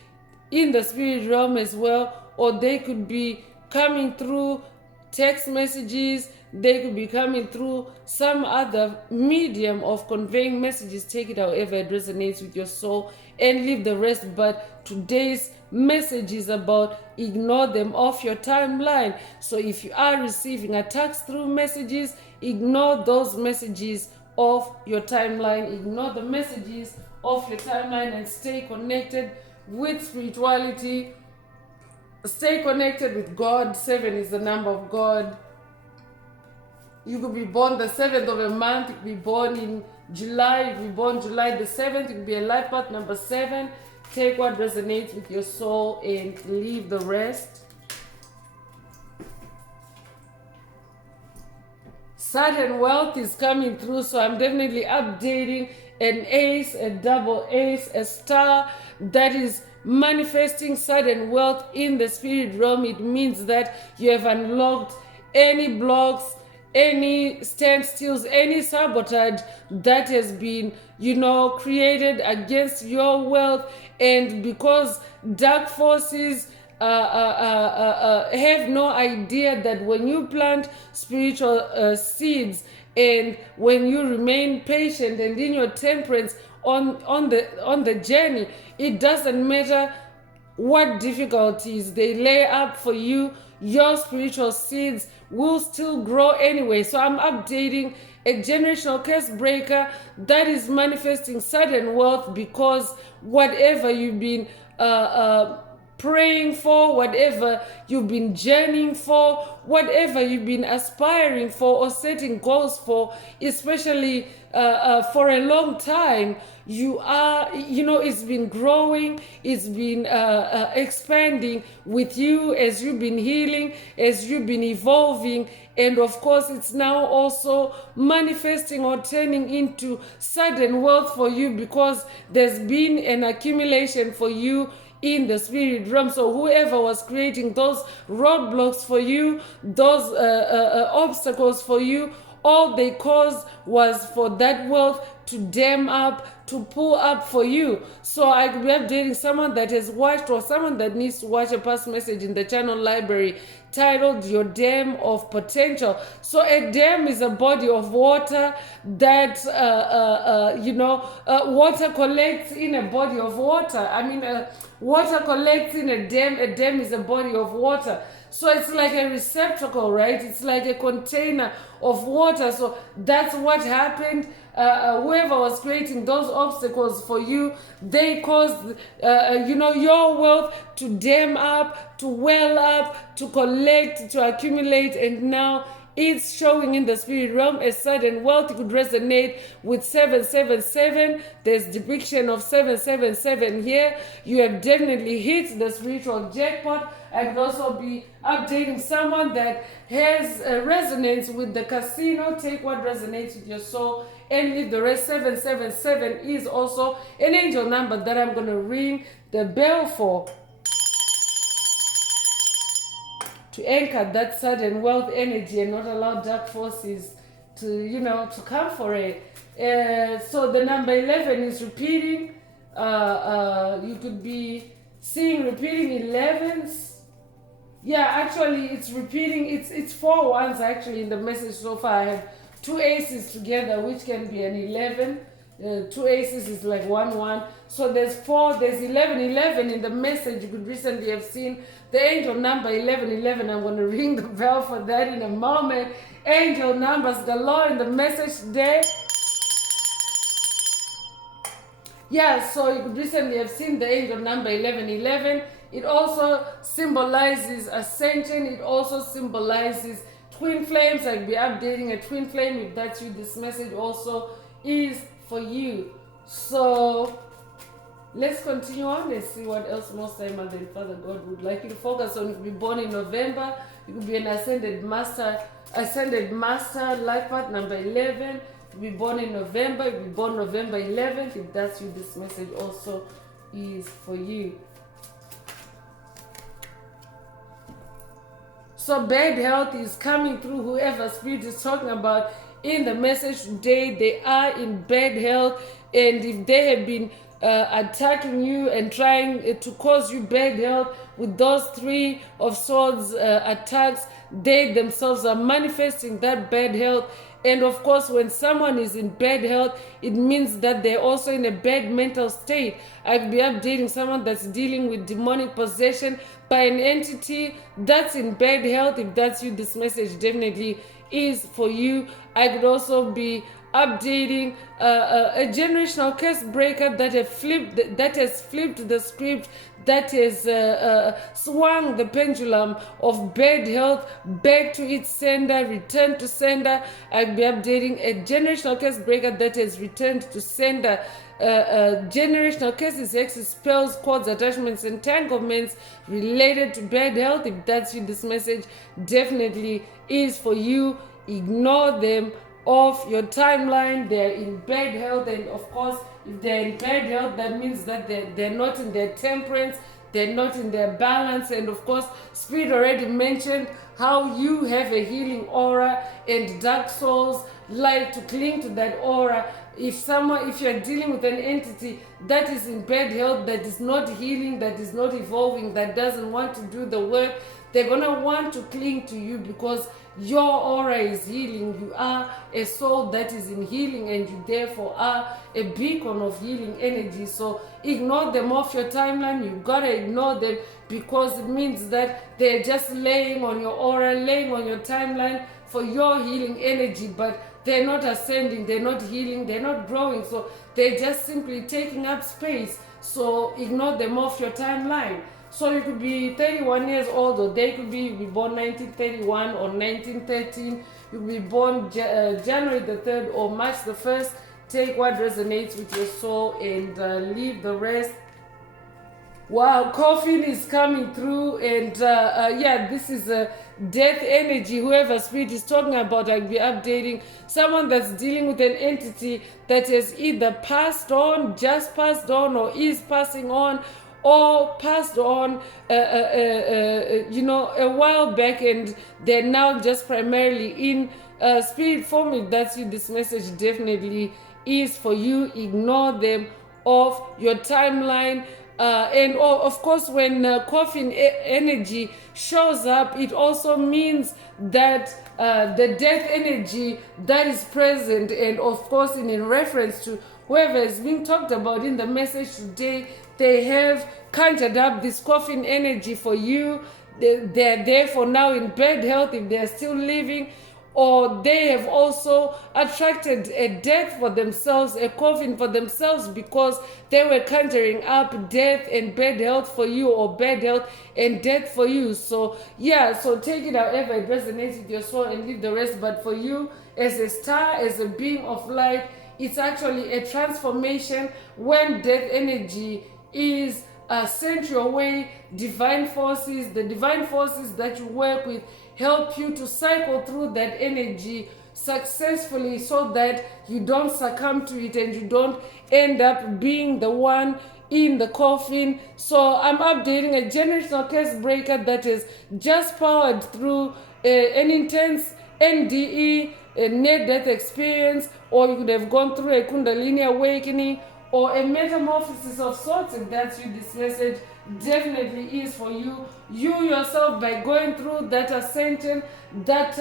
in the spirit realm as well. Or they could be coming through text messages. They could be coming through some other medium of conveying messages. Take it however it resonates with your soul and leave the rest. But today's message is about ignore them off your timeline. So if you are receiving attacks through messages, ignore those messages off your timeline. Ignore the messages off your timeline and stay connected with spirituality. Stay connected with God. 7 is the number of God. You could be born the 7th of a month. You could be born in July. You could be born July the 7th. You could be a life path number 7. Take what resonates with your soul and leave the rest. Sudden wealth is coming through. So I'm definitely updating an ace, a double ace, a star that is manifesting sudden wealth in the spirit realm. It means that you have unlocked any blocks, any standstills, any sabotage that has been, created against your wealth. And because dark forces have no idea that when you plant spiritual seeds and when you remain patient and in your temperance on the journey, it doesn't matter what difficulties they lay up for you, your spiritual seeds will still grow anyway. So I'm updating a generational curse breaker that is manifesting sudden wealth, because whatever you've been praying for, whatever you've been journeying for, whatever you've been aspiring for or setting goals for, especially for a long time, you are, it's been growing, it's been expanding with you as you've been healing, as you've been evolving. And of course, it's now also manifesting or turning into sudden wealth for you, because there's been an accumulation for you in the spirit realm. So whoever was creating those roadblocks for you, those obstacles for you, all they caused was for that wealth to dam up, to pull up for you. So I could be updating someone that has watched, or someone that needs to watch a past message in the channel library titled Your Dam of Potential. So a dam is a body of water that water collects in a body of water. Water collects in a dam. A dam is a body of water. So it's like a receptacle, right? It's like a container of water. So that's what happened. Whoever was creating those obstacles for you, they caused, your wealth to dam up, to well up, to collect, to accumulate, and now it's showing in the spirit realm a sudden wealth. It could resonate with 777. There's depiction of 777 here. You have definitely hit the spiritual jackpot. I could also be updating someone that has a resonance with the casino. Take what resonates with your soul and leave the rest. 777 is also an angel number that I'm going to ring the bell for, to anchor that sudden wealth energy and not allow dark forces to come for it. So the number 11 is repeating. You could be seeing repeating 11s. Yeah, actually it's repeating. It's 4 ones actually in the message so far. I have 2 aces together, which can be an 11. 2 aces is like 1-1. So there's 4, there's 11 in the message. You could recently have seen the angel number 11. I'm going to ring the bell for that in a moment. Angel numbers galore in the message today. Yeah, so you could recently have seen the angel number 11. It also symbolizes ascension. It also symbolizes twin flames. I'll be updating a twin flame. If that's you, this message also is for you. So let's continue on and see what else Most High Mother and Father God would like you to focus on. You could be born in November. You could be an ascended master life path number 11. You could be born in November. You could be born November 11th. If that's you, this message also is for you. So bad health is coming through whoever spirit is talking about in the message today. They are in bad health, and if they have been attacking you and trying to cause you bad health with those 3 of swords attacks, they themselves are manifesting that bad health. And of course, when someone is in bad health, it means that they're also in a bad mental state. I could be updating someone that's dealing with demonic possession by an entity that's in bad health. If that's you, this message definitely is for you. I could also be updating a generational curse breaker that has flipped the script, that has swung the pendulum of bad health back to its sender, returned to sender. I'll be updating a generational curse breaker that has returned to sender. Generational curses, hexes, spells, cords, attachments, entanglements related to bad health. If that's you, this message definitely is for you. Ignore them off your timeline. They're in bad health, and of course, if they're in bad health, that means that they're not in their temperance, they're not in their balance. And of course, Spirit already mentioned how you have a healing aura, and dark souls like to cling to that aura. If you're dealing with an entity that is in bad health, that is not healing, that is not evolving, that doesn't want to do the work, they're gonna want to cling to you because your aura is healing. You are a soul that is in healing, and you therefore are a beacon of healing energy. So ignore them off your timeline. You gotta ignore them, because it means that they're just laying on your aura, laying on your timeline for your healing energy, but they're not ascending, they're not healing, they're not growing. So they're just simply taking up space. So ignore them off your timeline. So you could be 31 years old, or they could be born 1931 or 1913. You could be born January the 3rd or March the 1st. Take what resonates with your soul and leave the rest. Wow, coffin is coming through, and yeah, this is a death energy. Whoever spirit is talking about, I'll be updating someone that's dealing with an entity that has either passed on, just passed on, or is passing on, or passed on, you know, a while back, and they're now just primarily in spirit form. If that's you, this message definitely is for you. Ignore them off your timeline. And of course, when coffin energy shows up, it also means that the death energy that is present, and of course in reference to whoever is being talked about in the message today, they have conjured up this coffin energy for you. They're there for now in bad health if they're still living, or they have also attracted a death for themselves, a coffin for themselves, because they were conjuring up death and bad health for you, or bad health and death for you. So yeah, so take it however it resonates with your soul and leave the rest. But for you, as a star, as a being of light, it's actually a transformation when death energy is sent your way. Divine forces, the divine forces that you work with, help you to cycle through that energy successfully, so that you don't succumb to it and you don't end up being the one in the coffin. So I'm updating a generational curse breaker that is just powered through an intense NDE, a near-death experience, or you could have gone through a Kundalini awakening, or a metamorphosis of sorts. If that's you, this message definitely is for you. You yourself, by going through that ascension, that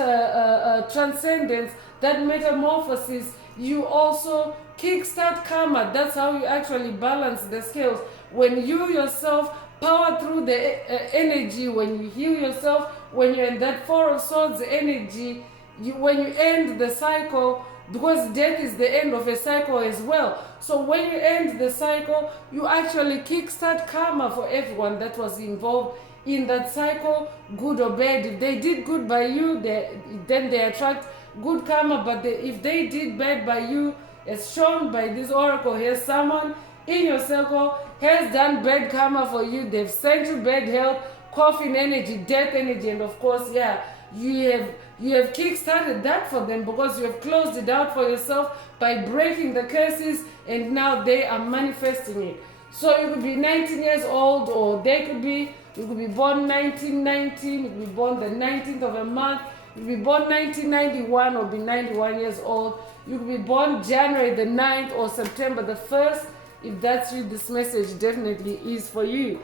transcendence, that metamorphosis, you also kickstart karma. That's how you actually balance the scales. When you yourself power through the energy, when you heal yourself, when you're in that Four of Swords energy, when you end the cycle, because death is the end of a cycle as well. So when you end the cycle, you actually kickstart karma for everyone that was involved in that cycle, good or bad. If they did good by you, then they attract good karma. But if they did bad by you, as shown by this oracle here, someone in your circle has done bad karma for you. They've sent you bad health, coffin energy, death energy, and of course, yeah, you have kick-started that for them, because you have closed it out for yourself by breaking the curses, and now they are manifesting it. So you could be 19 years old, or you could be born 1919, you could be born the 19th of a month, you could be born 1991 or be 91 years old, you could be born January the 9th or September the 1st. If that's you, this message definitely is for you.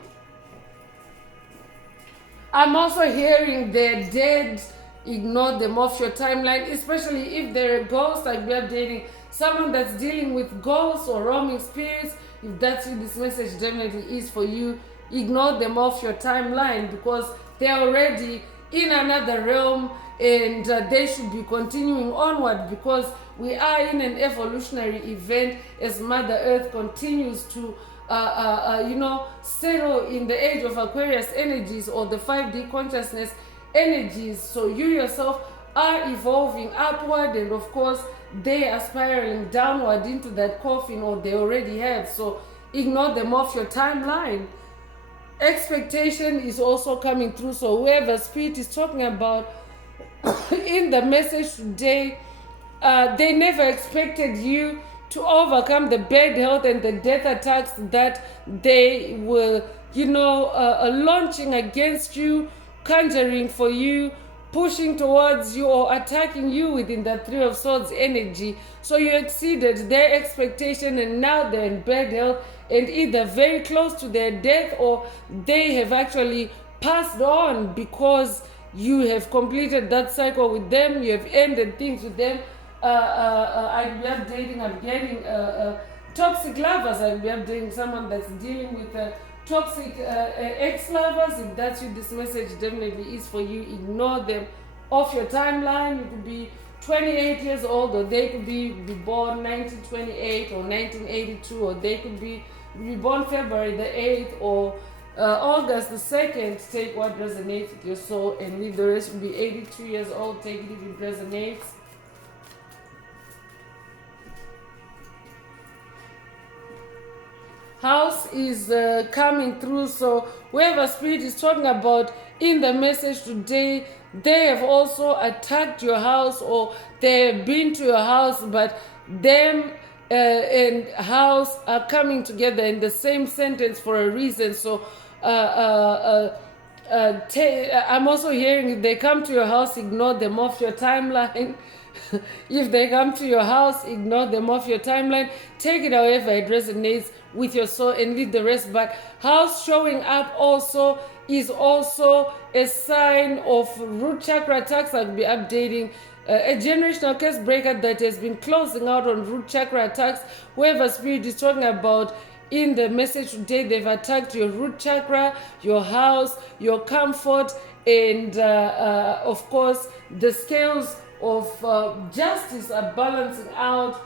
I'm also hearing they're dead. Ignore them off your timeline, especially if they're a ghost. I'll be updating someone that's dealing with ghosts or roaming spirits. If that's you, this message definitely is for you. Ignore them off your timeline, because they're already in another realm, and they should be continuing onward, because we are in an evolutionary event as Mother Earth continues to settle in the age of Aquarius energies, or the 5D consciousness energies. So you yourself are evolving upward, and of course they are spiraling downward into that coffin, or they already have. So ignore them off your timeline. Expectation is also coming through. So whoever spirit is talking about in the message today, they never expected you to overcome the bad health and the death attacks that they were, launching against you, conjuring for you, pushing towards you, or attacking you within the Three of Swords energy. So you exceeded their expectation, and now they're in bad health and either very close to their death, or they have actually passed on because you have completed that cycle with them. You have ended things with them. I'll be updating, I'm getting toxic lovers. I'll be updating someone that's dealing with toxic ex-lovers. If that's you, this message definitely is for you. Ignore them off your timeline. You could be 28 years old, or they could be born 1928 or 1982, or they could be born February the 8th or August the 2nd, take what resonates with your soul and leave the rest. Will be 82 years old, take it if it resonates. House is coming through, so whoever spirit is talking about in the message today, they have also attacked your house, or they have been to your house, but them and house are coming together in the same sentence for a reason. So I'm also hearing, if they come to your house, ignore them off your timeline. If they come to your house, ignore them off your timeline. Take it however it resonates with your soul and leave the rest. But house showing up also is also a sign of root chakra attacks. I'll be updating a generational curse breaker that has been closing out on root chakra attacks. Whoever spirit is talking about in the message today, they've attacked your root chakra, your house, your comfort, and of course the scales of justice are balancing out.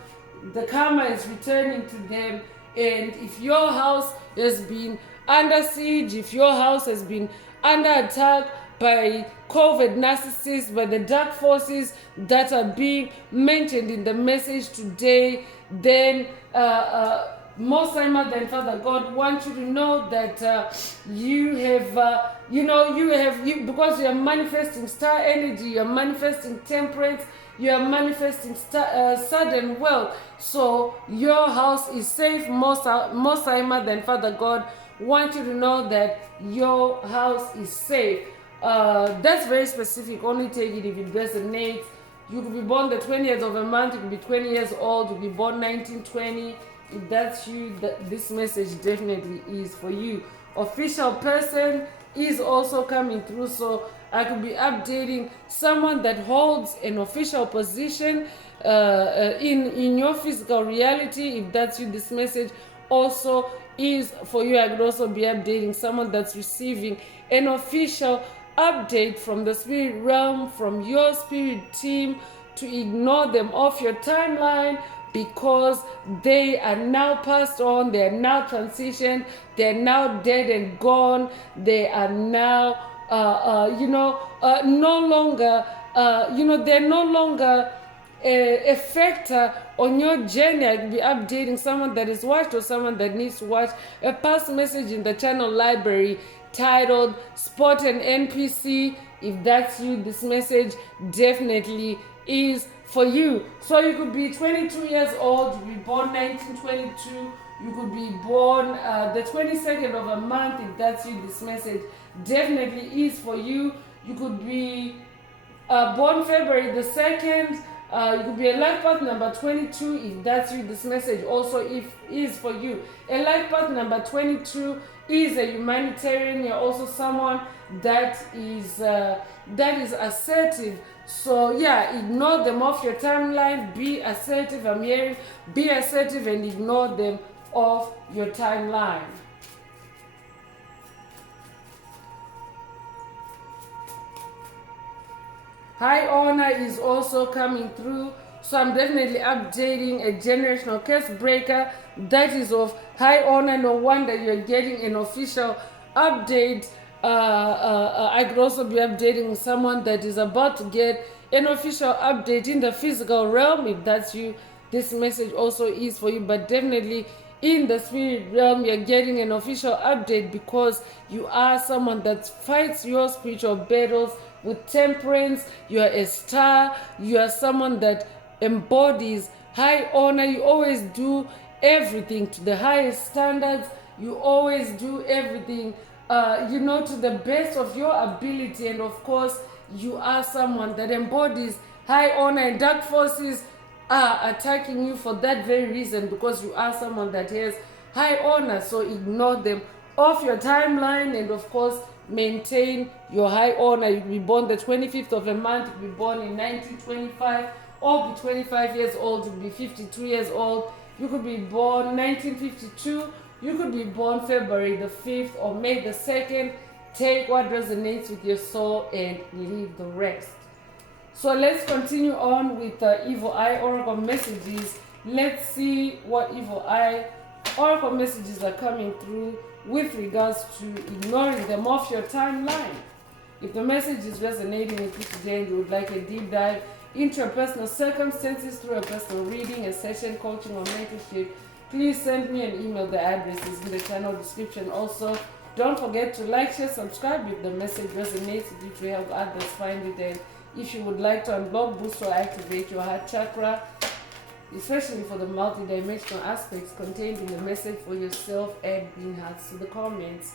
The karma is returning to them. And if your house has been under siege, if your house has been under attack by COVID narcissists, by the dark forces that are being mentioned in the message today, then Most High Mother and Father God want you to know that you have, because you are manifesting star energy, you are manifesting temperance, you are manifesting sudden wealth. So your house is safe. Most High Mother and Father God want you to know that your house is safe. That's very specific. Only take it if it resonates. You could be born the 20th of a month. You could be 20 years old. You could be born 1920. If that's you, this message definitely is for you. Official person is also coming through, so I could be updating someone that holds an official position in your physical reality. If that's you, this message also is for you. I could also be updating someone that's receiving an official update from the spirit realm, from your spirit team, to ignore them off your timeline, because they are now passed on, they are now transitioned, they are now dead and gone, they are now, no longer, they're no longer a factor on your journey. I could be updating someone that is watched or someone that needs to watch a past message in the channel library titled Spot an NPC. If that's you, this message definitely is for you. So you could be 22 years old, you could be born 1922, you could be born the 22nd of a month. If that's you, this message definitely is for you. You could be born February the 2nd. You could be a life path number 22. If that's you, this message also is for you. A life path number 22 is a humanitarian. You're also someone that is assertive. So yeah, ignore them off your timeline. Be assertive. I'm hearing be assertive and ignore them off your timeline. High honor is also coming through. So I'm definitely updating a generational curse breaker that is of high honor. No wonder you're getting an official update. I could also be updating someone that is about to get an official update in the physical realm. If that's you, this message also is for you. But definitely in the spirit realm, you're getting an official update because you are someone that fights your spiritual battles with temperance. You are a star. You are someone that embodies high honor. You always do everything to the highest standards. You always do everything to the best of your ability. And of course, you are someone that embodies high honor, and dark forces are attacking you for that very reason, because you are someone that has high honor. So ignore them off your timeline, and of course maintain your high honor. You could be born the 25th of a month, you could be born in 1925, or be 25 years old, you could be 52 years old, you could be born 1952, you could be born February the 5th or May the 2nd. Take what resonates with your soul and leave the rest. So let's continue on with the Evil Eye Oracle messages. Let's see what Evil Eye oracle messages are coming through with regards to ignoring them off your timeline. If the message is resonating with you today and you would like a deep dive into your personal circumstances through a personal reading, a session, coaching, or mentorship, please send me an email. The address is in the channel description. Also, don't forget to like, share, subscribe if the message resonates with you to help others find it. And if you would like to unblock, boost, or activate your heart chakra, especially for the multidimensional aspects contained in the message for yourself, add green hearts to the comments.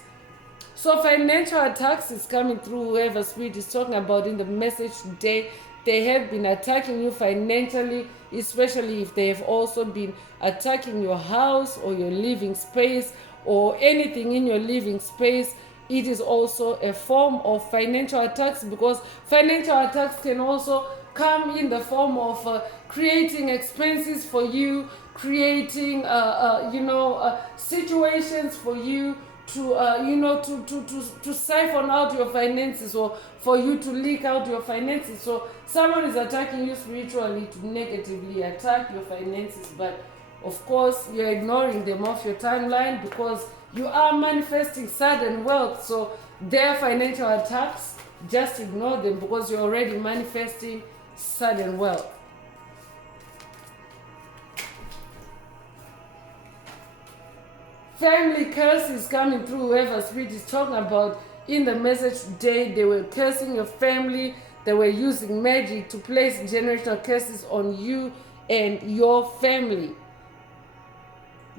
So financial attacks is coming through whoever spirit is talking about in the message today. They have been attacking you financially, especially if they have also been attacking your house or your living space or anything in your living space. It is also a form of financial attacks, because financial attacks can also come in the form of creating expenses for you, creating situations for you to to siphon out your finances, or for you to leak out your finances. So someone is attacking you spiritually to negatively attack your finances, but of course you're ignoring them off your timeline because you are manifesting sudden wealth. So their financial attacks, just ignore them because you're already manifesting sudden wealth. Family curses coming through whoever spirit is talking about in the message today. They were cursing your family. They were using magic to place generational curses on you and your family.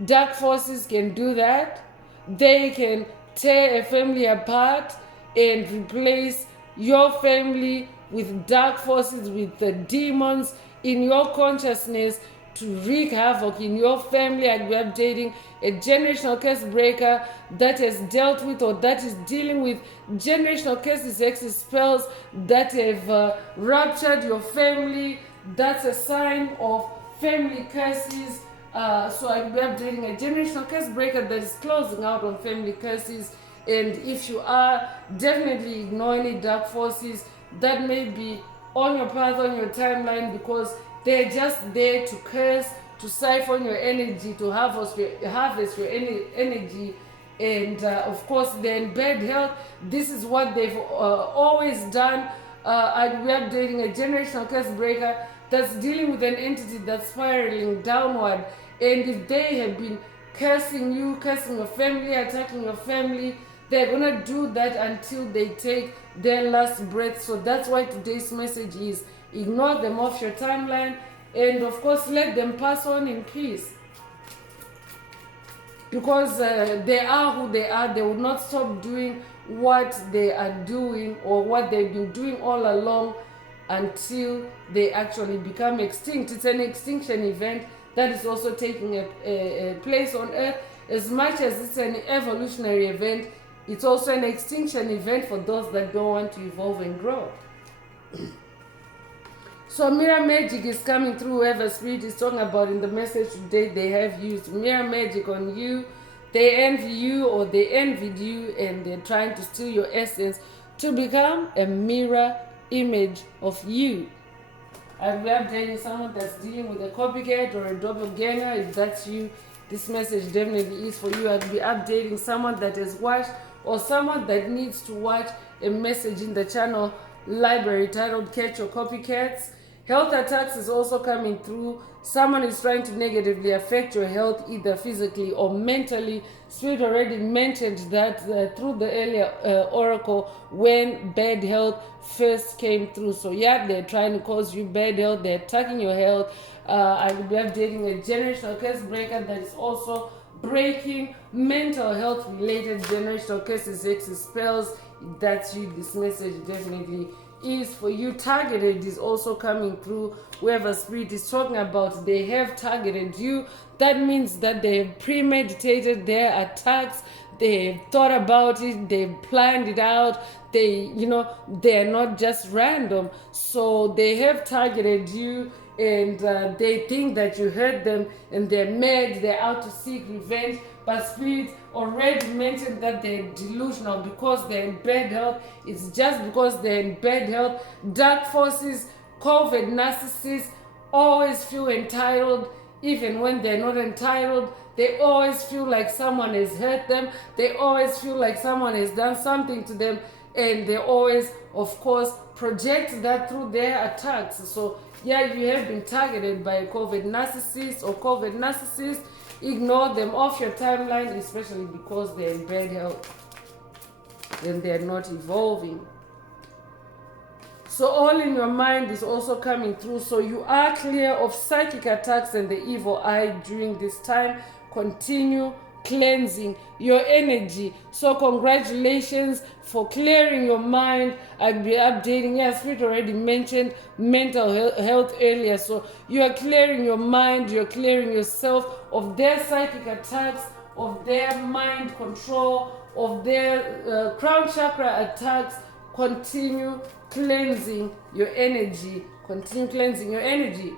Dark forces can do that. They can tear a family apart and replace your family with dark forces, with the demons in your consciousness to wreak havoc in your family. And we're updating a generational curse breaker that has dealt with or that is dealing with generational curses, hexes, spells that have ruptured your family. That's a sign of family curses. So I'm updating a generational curse breaker that is closing out on family curses. And if you are definitely ignoring any dark forces that may be on your path, on your timeline, because they're just there to curse, to siphon your energy, to harvest your energy. And of course, they're in bad health. This is what they've always done. And we're updating a generational curse breaker that's dealing with an entity that's spiraling downward. And if they have been cursing you, cursing your family, attacking your family, they're going to do that until they take their last breath. So that's why today's message is ignore them off your timeline, and of course let them pass on in peace, because they are who they are. They will not stop doing what they are doing or what they've been doing all along until they actually become extinct. It's an extinction event that is also taking a place on earth. As much as it's an evolutionary event, it's also an extinction event for those that don't want to evolve and grow. So mirror magic is coming through whoever spirit is talking about in the message today. They have used mirror magic on you. They envy you, or they envied you, and they're trying to steal your essence to become a mirror image of you. I'll be updating someone that's dealing with a copycat or a doppelganger. If that's you, this message definitely is for you. I'll be updating someone that has watched or someone that needs to watch a message in the channel library titled Catch Your Copycats. Health attacks is also coming through. Someone is trying to negatively affect your health, either physically or mentally. Spirit already mentioned that through the earlier oracle when bad health first came through. So yeah, they're trying to cause you bad health. They're attacking your health. I will be updating a generational curse breaker that is also breaking mental health related generational curses, hexes, spells. If that's you, this message definitely is for you. Targeted is also coming through. Whoever spirit is talking about, they have targeted you. That means that they have premeditated their attacks. They've thought about it. They've planned it out. They're not just random. So they have targeted you, and they think that you hurt them, and they're mad. They're out to seek revenge. But Spirit already mentioned that they're delusional because they're in bad health. It's just because they're in bad health. Dark forces, COVID narcissists always feel entitled even when they're not entitled. They always feel like someone has hurt them. They always feel like someone has done something to them. And they always, of course, project that through their attacks. So, yeah, you have been targeted by a COVID narcissist or COVID narcissist. Ignore them off your timeline, especially because they're in bad health and they're not evolving. So all in your mind is also coming through. So you are clear of psychic attacks and the evil eye during this time. Continue cleansing your energy. So congratulations for clearing your mind. I'll be updating. Yeah, Spirit already mentioned mental health earlier. So you are clearing your mind. You're clearing yourself of their psychic attacks, of their mind control, of their crown chakra attacks. Continue cleansing your energy. Continue cleansing your energy.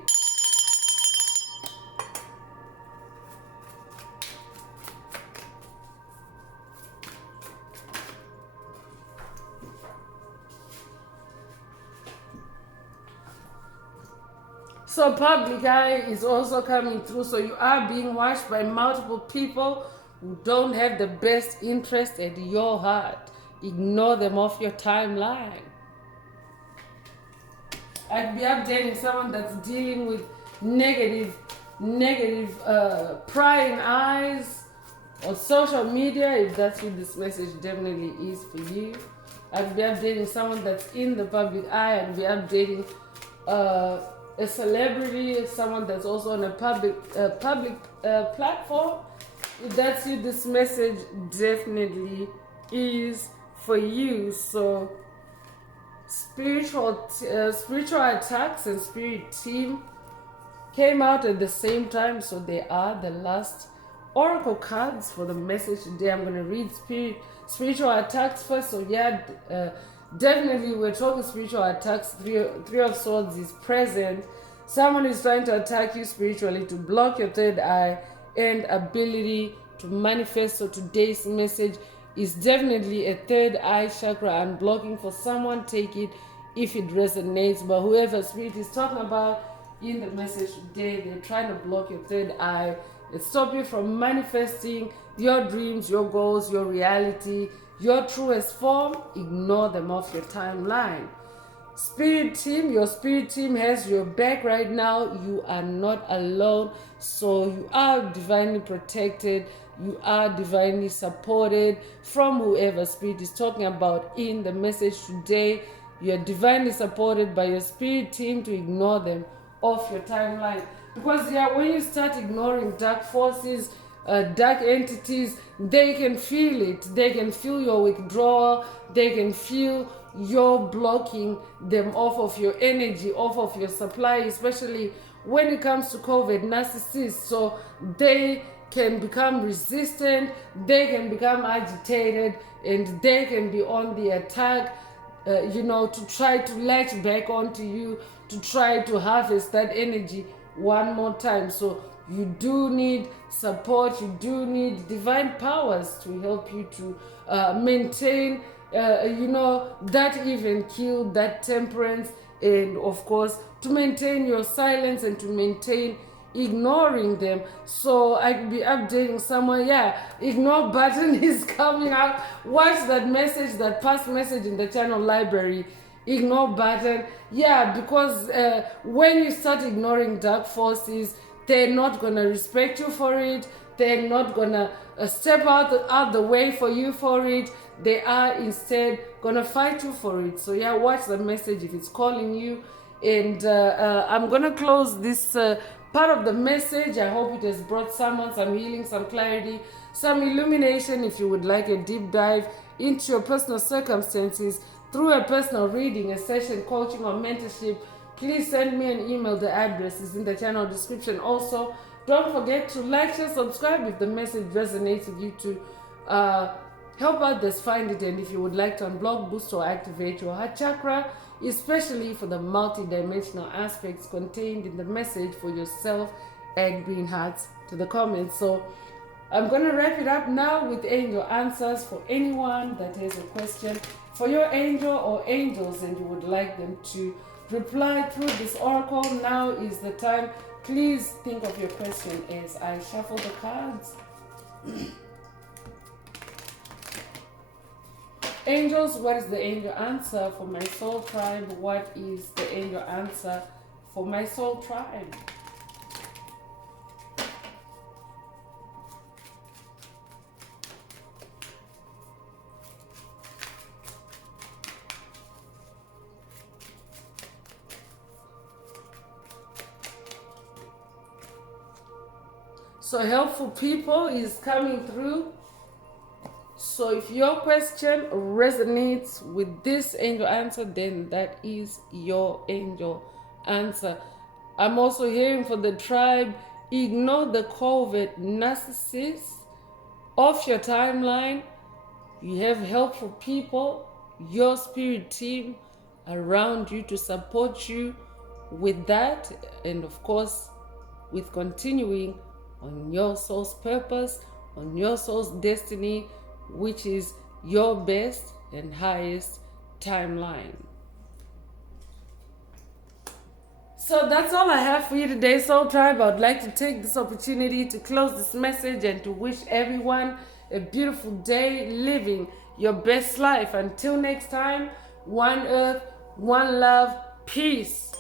So public eye is also coming through. So you are being watched by multiple people who don't have the best interest at your heart. Ignore them off your timeline. I'd be updating someone that's dealing with negative prying eyes on social media. If that's what this message definitely is for you. I'd be updating someone that's in the public eye. I'd be updating a celebrity, someone that's also on a public platform. If that's you, this message definitely is for you. So spiritual attacks and spirit team came out at the same time, so they are the last oracle cards for the message today. I'm going to read spiritual attacks first. So yeah, definitely we're talking spiritual attacks. Three of Swords is present. Someone is trying to attack you spiritually to block your third eye and ability to manifest. So today's message is definitely a third eye chakra unblocking for someone. Take it if it resonates. But whoever spirit is talking about in the message today, they're trying to block your third eye and stop you from manifesting your dreams, your goals, your reality, your truest form. Ignore them off your timeline. Spirit team, your spirit team has your back right now. You are not alone. So you are divinely protected. You are divinely supported from whoever spirit is talking about in the message today. You are divinely supported by your spirit team to ignore them off your timeline. Because yeah, when you start ignoring dark forces, dark entities, they can feel it. They can feel your withdrawal. They can feel you're blocking them off of your energy, off of your supply, especially when it comes to COVID narcissists. So they can become resistant, they can become agitated, and they can be on the attack, to try to latch back onto you, to try to harvest that energy one more time. So you do need support, you do need divine powers to help you to maintain that even kill, that temperance, and of course to maintain your silence and to maintain ignoring them. So I could be updating someone. Yeah, ignore button is coming out. Watch that message, that past message in the channel library. Ignore button. Yeah, because when you start ignoring dark forces, they're not gonna respect you for it. They're not gonna step out the way for you for it. They are instead gonna fight you for it. So yeah, watch the message if it's calling you. And I'm gonna close this part of the message. I hope it has brought someone some healing, some clarity, some illumination. If you would like a deep dive into your personal circumstances through a personal reading, a session, coaching, or mentorship, please send me an email. The address is in the channel description. Also, don't forget to like, share, subscribe if the message resonates with you, to help others find it. And if you would like to unblock, boost, or activate your heart chakra, especially for the multi-dimensional aspects contained in the message for yourself, add green hearts to the comments. So I'm going to wrap it up now with angel answers for anyone that has a question for your angel or angels and you would like them to reply through this oracle. Now is the time. Please think of your question as I shuffle the cards. Angels, what is the angel answer for my soul tribe? What is the angel answer for my soul tribe? So helpful people is coming through. So if your question resonates with this angel answer, then that is your angel answer. I'm also hearing for the tribe, ignore the covert narcissist off your timeline. You have helpful people, your spirit team around you to support you with that, and of course with continuing on your soul's purpose, on your soul's destiny, which is your best and highest timeline. So that's all I have for you today, Soul Tribe. I would like to take this opportunity to close this message and to wish everyone a beautiful day living your best life. Until next time, one earth, one love, peace.